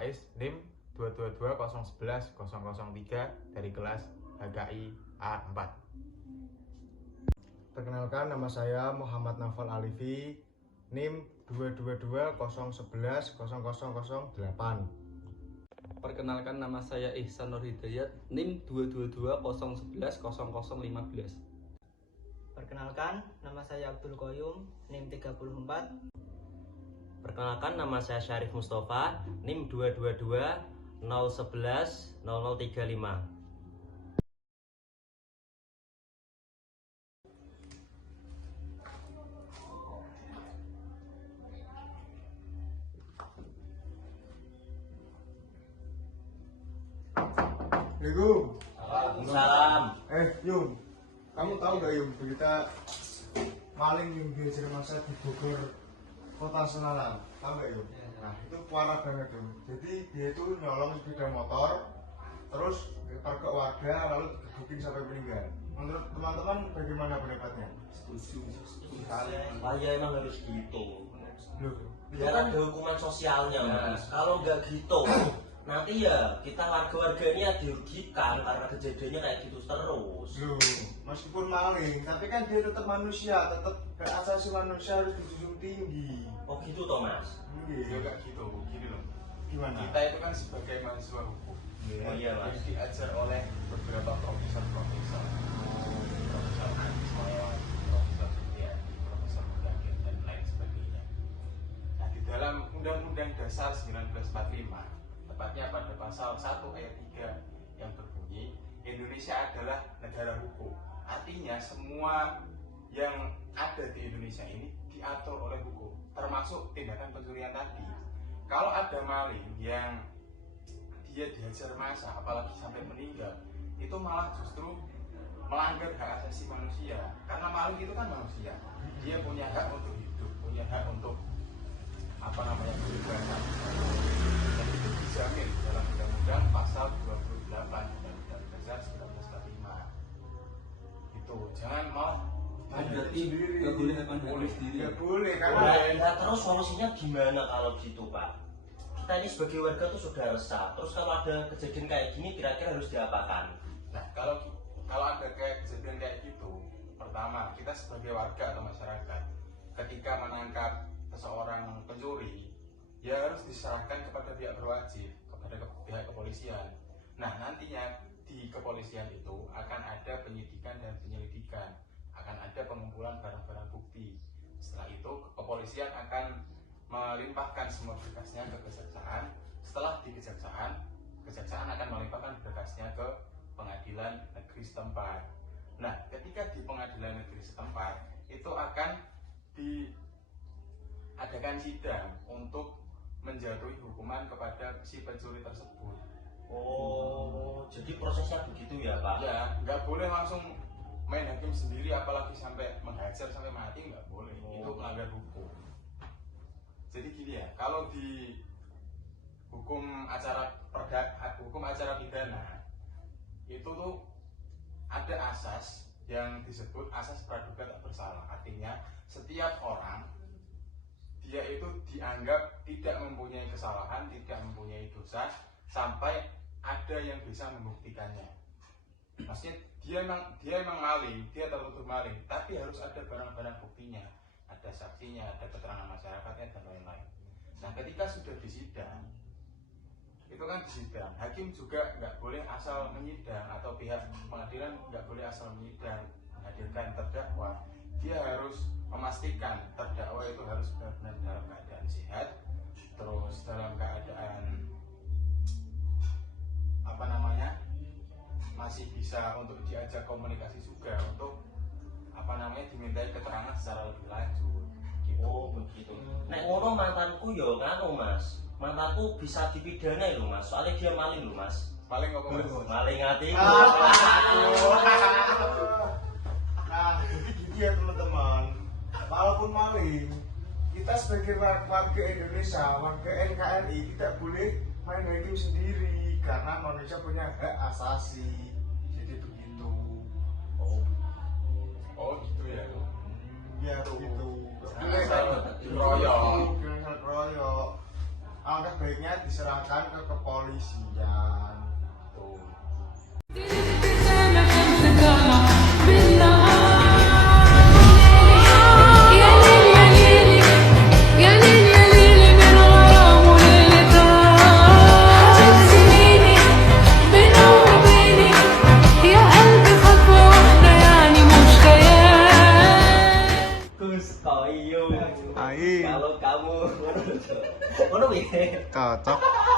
Faiz, NIM 222011003 dari kelas HKI A4. Perkenalkan, nama saya Muhammad Naufal Alifi, NIM 22201100008. Perkenalkan, nama saya Ihsan Nur Hidayat, NIM 22201100015. Perkenalkan, nama saya Abdul Qoyum, NIM 34. Perkenalkan, nama saya Syarif Mustafa, NIM 22201100035. Assalamualaikum. Waalaikumsalam. Yun, kamu tahu gak Yun berita maling yang diajar masa di Bogor Kota Semarang? Tahu gak Yun? Nah, itu parah banget Yun. Jadi dia itu nyolong sepeda motor, terus pergok warga lalu digebukin sampai meninggal. Menurut teman-teman bagaimana pendapatnya? Setuju sekali. Ya emang harus gitu. Loh, Biar ada hukuman sosialnya, Mas. Kalau nggak gitu, nanti ya kita warga-warga ini ya dirugikan karena kejadiannya kayak gitu terus. loh, meskipun maling, tapi kan dia tetap manusia, tetap hak asasi manusia harus dijunjung tinggi. Oh gitu toh, Mas? Ya gak gitu, gini loh. Gimana? Kita itu kan sebagai mahasiswa hukum, Oh iya, Mas. yang diajar oleh beberapa profesor Anies Mohaimin, Profesor Suryadi, Profesor Mudakir, dan lain sebagainya. Nah, di dalam Undang-Undang Dasar 1945, tepatnya pada pasal 1 ayat 3 yang berbunyi, Indonesia adalah negara hukum. Artinya semua yang ada di Indonesia ini diatur oleh hukum, termasuk tindakan pencurian tadi. Kalau ada maling yang dia dihajar massa, apalagi sampai meninggal, itu malah justru melanggar hak asasi manusia. Karena maling itu kan manusia, dia punya hak untuk hidup, punya hak untuk kebebasan. Dan itu dijamin dalam Undang-Undang pasal 28 Undang-Undang Dasar 1945. Itu jangan mau Berarti nggak boleh apa sendiri. Ya boleh, karena Nah, terus solusinya gimana kalau gitu, Pak? Kita ini sebagai warga tuh sudah resah. Terus kalau ada kejadian kayak gini, kira-kira harus diapakan? Nah, kalau ada kayak kejadian kayak gitu, pertama kita sebagai warga atau masyarakat, ketika menangkap seseorang pencuri, ya harus diserahkan kepada pihak berwajib, kepada pihak kepolisian. Nah, nantinya di kepolisian itu akan ada penyidikan dan penyelidikan, akan ada pengumpulan barang-barang bukti. Setelah itu kepolisian akan melimpahkan semua berkasnya ke kejaksaan. Setelah di kejaksaan akan melimpahkan berkasnya ke pengadilan negeri setempat. Nah, ketika di pengadilan negeri setempat itu akan diadakan sidang untuk menjatuhi hukuman kepada si pencuri tersebut. Oh, jadi prosesnya begitu ya, Pak? Ya, nggak boleh langsung main hakim sendiri, apalagi sampai menghajar sampai mati, nggak boleh. Itu melanggar hukum. Jadi gini ya, kalau di hukum acara pidana itu tuh ada asas yang disebut asas praduga tak bersalah. Artinya setiap orang dia itu dianggap tidak mempunyai kesalahan, tidak mempunyai dosa sampai ada yang bisa membuktikannya. Maksudnya dia emang maling, dia tertuduh maling, tapi harus ada barang-barang buktinya, ada saksinya, ada keterangan masyarakatnya dan lain-lain. Nah, ketika sudah disidang, itu kan disidang, hakim juga nggak boleh asal menyidang, atau pihak pengadilan nggak boleh asal menyidang, menghadirkan terdakwa. Dia harus memastikan terdakwa itu harus benar-benar dalam keadaan sehat, terus dalam keadaan masih bisa untuk diajak komunikasi juga, untuk dimintai keterangan secara lebih lanjut gitu. Oh begitu. Nek ngono mantanku yo nganu, Mas. Mantanku bisa dipidana lho, Mas. Soalnya dia maling lho, Mas. Maling apa, Mas? Maling hati. Nah, jadi gitu ya teman-teman. Walaupun maling, kita sebagai warga Indonesia, warga NKRI tidak boleh main hakim sendiri karena manusia punya hak asasi. Jadi begitu. Oh gitu ya. Ya begitu. Jangan salah keroyok. Alangkah baiknya diserahkan ke isian tuh. Gus Koyum. Ai. Kalau kamu, mana Cocok.